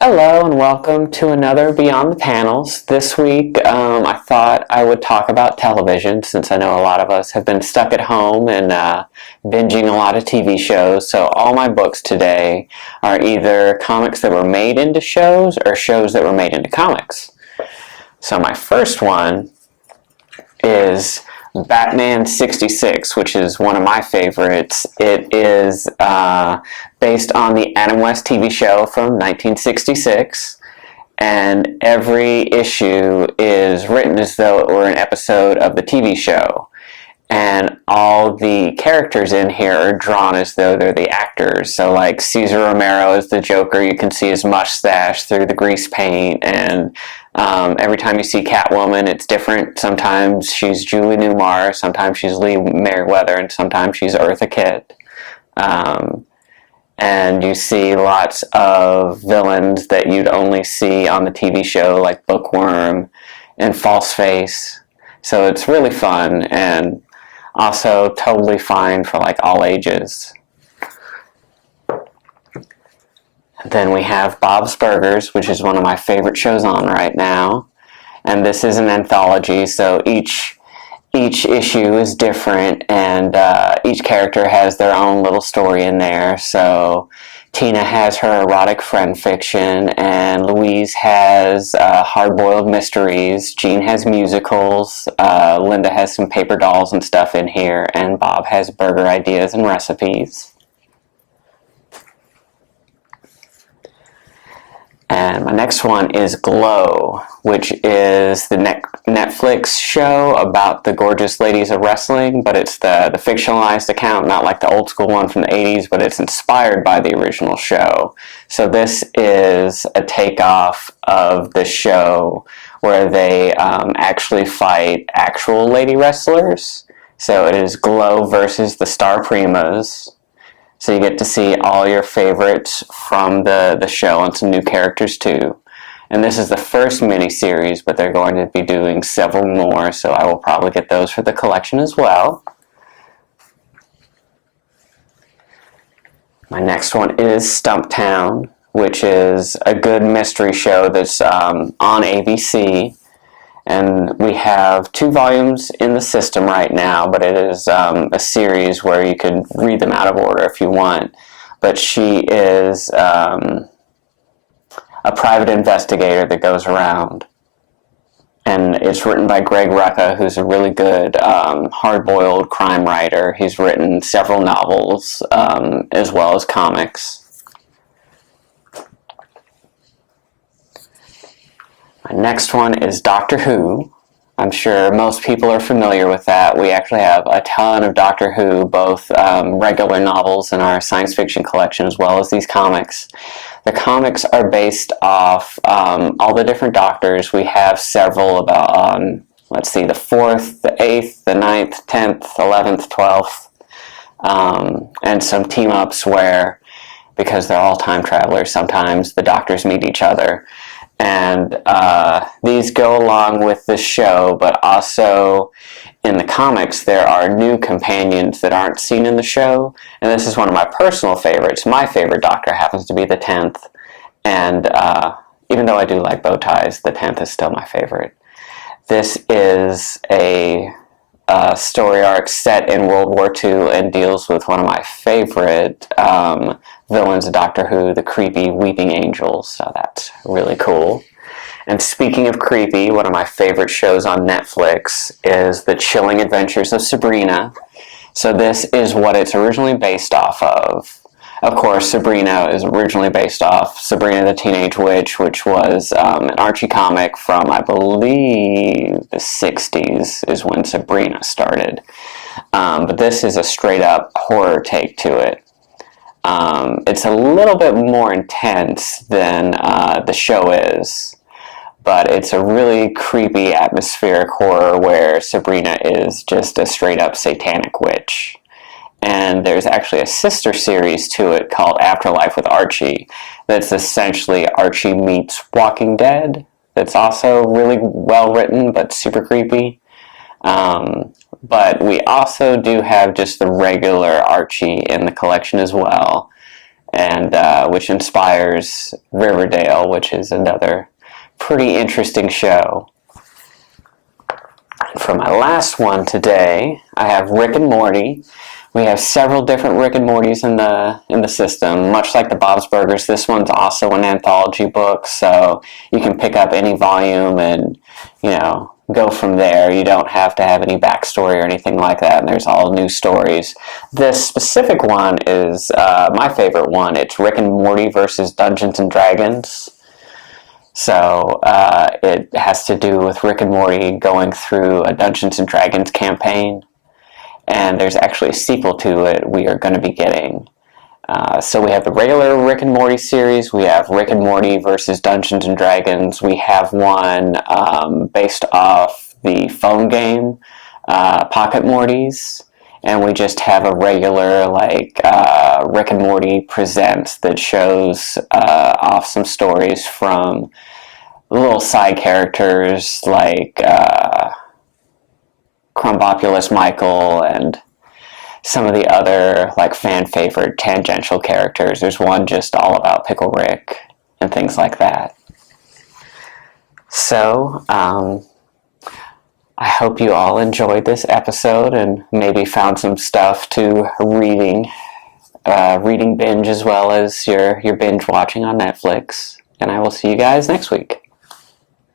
Hello and welcome to another Beyond the Panels. This week, I thought I would talk about television since I know a lot of us have been stuck at home and binging a lot of TV shows. So all my books today are either comics that were made into shows or shows that were made into comics. So my first one is Batman 66, which is one of my favorites. It is based on the Adam West TV show from 1966, and every issue is written as though it were an episode of the TV show. And all the characters in here are drawn as though they're the actors. So, like Cesar Romero is the Joker, you can see his mustache through the grease paint, and every time you see Catwoman, it's different. Sometimes she's Julie Newmar, sometimes she's Lee Merriweather, and sometimes she's Eartha Kitt. And you see lots of villains that you'd only see on the TV show, like Bookworm and Falseface. So it's really fun and also totally fine for like all ages. Then we have Bob's Burgers, which is one of my favorite shows on right now. And this is an anthology, so each issue is different, and each character has their own little story in there. So Tina has her erotic friend fiction, and Louise has hard-boiled mysteries. Jean has musicals. Linda has some paper dolls and stuff in here, and Bob has burger ideas and recipes. And my next one is Glow, which is the Netflix show about the gorgeous ladies of wrestling, but it's the fictionalized account, not like the old school one from the 80s, but it's inspired by the original show. So this is a takeoff of the show where they actually fight actual lady wrestlers. So it is Glow versus the Star Primas. So you get to see all your favorites from the show and some new characters too. And this is the first miniseries, but they're going to be doing several more, so I will probably get those for the collection as well. My next one is Stumptown, which is a good mystery show that's on ABC. And we have 2 volumes in the system right now, but it is a series where you can read them out of order if you want. But she is a private investigator that goes around. And it's written by Greg Rucka, who's a really good hard-boiled crime writer. He's written several novels as well as comics. My next one is Doctor Who. I'm sure most people are familiar with that. We actually have a ton of Doctor Who, both regular novels in our science fiction collection as well as these comics. The comics are based off all the different Doctors. We have several about, let's see, the 4th, the 8th, the 9th, 10th, 11th, 12th, and some team-ups where, because they're all time travelers, sometimes the Doctors meet each other. And these go along with the show, but also in the comics there are new companions that aren't seen in the show, and this is one of my personal favorites. My favorite Doctor happens to be the 10th, and even though I do like bow ties, the 10th is still my favorite. This is a story arc set in World War II and deals with one of my favorite villains of Doctor Who, the creepy Weeping Angels, so that's really cool. And speaking of creepy, one of my favorite shows on Netflix is The Chilling Adventures of Sabrina. So this is what it's originally based off of. Of course, Sabrina is originally based off Sabrina the Teenage Witch, which was an Archie comic from, I believe, the 60s is when Sabrina started. But this is a straight-up horror take to it. It's a little bit more intense than the show is, but it's a really creepy atmospheric horror where Sabrina is just a straight-up satanic witch. And there's actually a sister series to it called Afterlife with Archie that's essentially Archie meets Walking Dead. That's also really well written but super creepy. But we also do have just the regular Archie in the collection as well. and which inspires Riverdale, which is another pretty interesting show. For my last one today, I have Rick and Morty. We have several different Rick and Mortys in the system. Much like the Bob's Burgers, this one's also an anthology book, so you can pick up any volume and, go from there. You don't have to have any backstory or anything like that, and there's all new stories. This specific one is my favorite one. It's Rick and Morty versus Dungeons and Dragons. So it has to do with Rick and Morty going through a Dungeons and Dragons campaign, and there's actually a sequel to it we are going to be getting. So we have the regular Rick and Morty series, we have Rick and Morty versus Dungeons and Dragons, we have one based off the phone game Pocket Mortys, and we just have a regular Rick and Morty Presents that shows off some stories from little side characters like Crumbopulous Michael and some of the other fan favorite tangential characters. There's one just all about Pickle Rick and things like that. So I hope you all enjoyed this episode and maybe found some stuff to reading binge as well as your binge watching on Netflix. And I will see you guys next week.